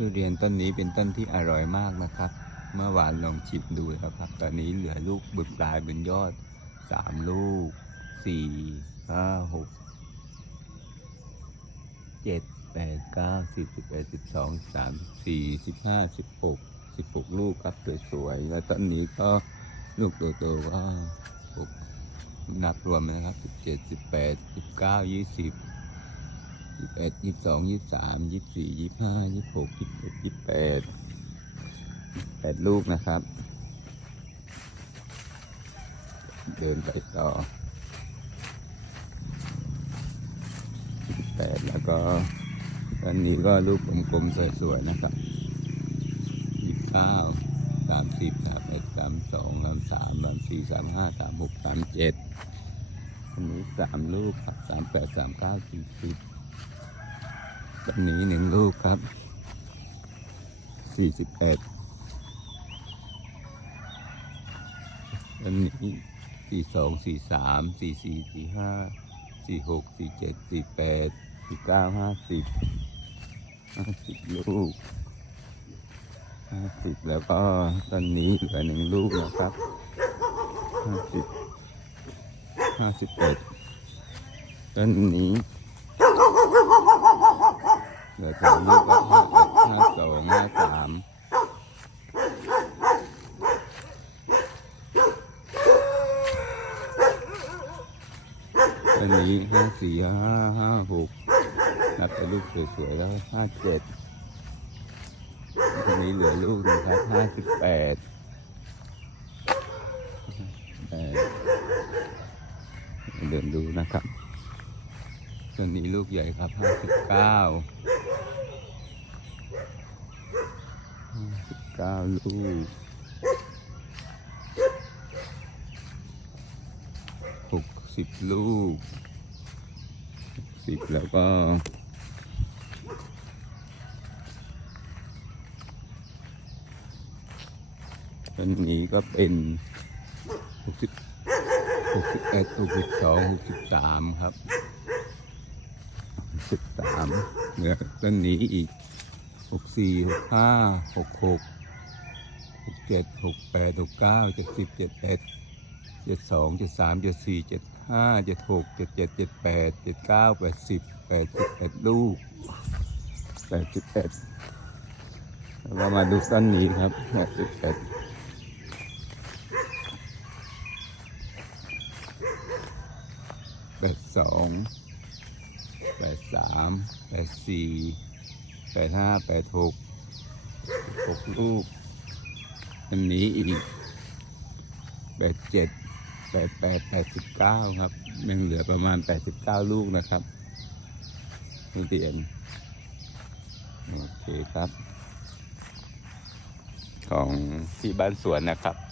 ทุเรียนต้นนี้เป็นต้นที่อร่อยมากนะครับ เมื่อวานลองชิมดูแล้วครับ ตอนนี้เหลือลูกบนปลายบนยอดสามลูกสี่ห้าหกเจ็ดแปดเก้าสิบสิบเอ็ดสิบสองสามสี่สิบห้าสิบหกสิบหกลูกครับสวยๆแล้วต้นนี้ก็ลูกโตๆก็หกนับรวมนะครับสิบเจ็ดสิบแปดสิบเก้ายี่สิบ สิบเอ็ดยี่สิบสองยี่สิบสามยี่สิบสี่ยี่สิบห้ายี่สิบหกยี่สิบเจ็ดยี่สิบแปดแปดลูกนะครับ เดินไปต่อแปดแล้วก็อันนี้ก็ลูกกลมๆสวยๆนะครับยี่สิบเก้าสามสิบสามเอ็ดสามสองสามสามสามสี่สามห้าสามหกสามเจ็ดอันนี้สามลูกครับสามแปดสามเก้าสี่สิบ ต้นนี้หนึ่งลูกครับสี่สิบเอ็ดต้นนี้สี่สองสี่สามสี่สี่สี่ห้าสี่หกสี่เจ็ดสี่แปดสี่เก้าห้าสิบห้าสิบลูกห้าสิบแล้วก็ต้นนี้เหลือหนึ่งลูกนะครับห้าสิบห้าสิบเอ็ดต้นนี้ เหลือสองลูกก็ห้าห้าสองห้าสามอันนี้ห้าสี่ห้าห้าหกนับแต่ลูกสวยๆแล้วห้าเจ็ดอันนี้เหลือลูกนะครับห้าสิบแปดเดินดูนะครับตัวนี้ลูกใหญ่ครับห้าสิบเก้าห้า สิบเก้าลูกหกสิบลูกสิบแล้วก็ตัวนี้ก็เป็นหกสิบหกสิบเอ็ดหกสิบสองหกสิบสามครับสิบสามเหลือต้นนี้อีก หกสี่หกห้าหกหกหกเจ็ดหกแปดหกเก้าเจ็ดสิบเจ็ดเอ็ดเจ็ดสองเจ็ดสามเจ็ดสี่เจ็ดห้าเจ็ดหกเจ็ดเจ็ดเจ็ดแปดเจ็ดเก้าแปดสิบแปดสิบเอ็ดลูกแปดสิบเอ็ดเรามาดูต้นนี้ครับแปดสิบเอ็ดแปดสองแปดสามแปดสี่ แปดห้าแปดหกหกลูก อันนี้อีกแปดเจ็ดแปดแปดแปดสิบเก้าครับยังเหลือประมาณแปดสิบเก้าลูกนะครับทุเรียนโอเคครับ ของที่บ้านสวนนะครับ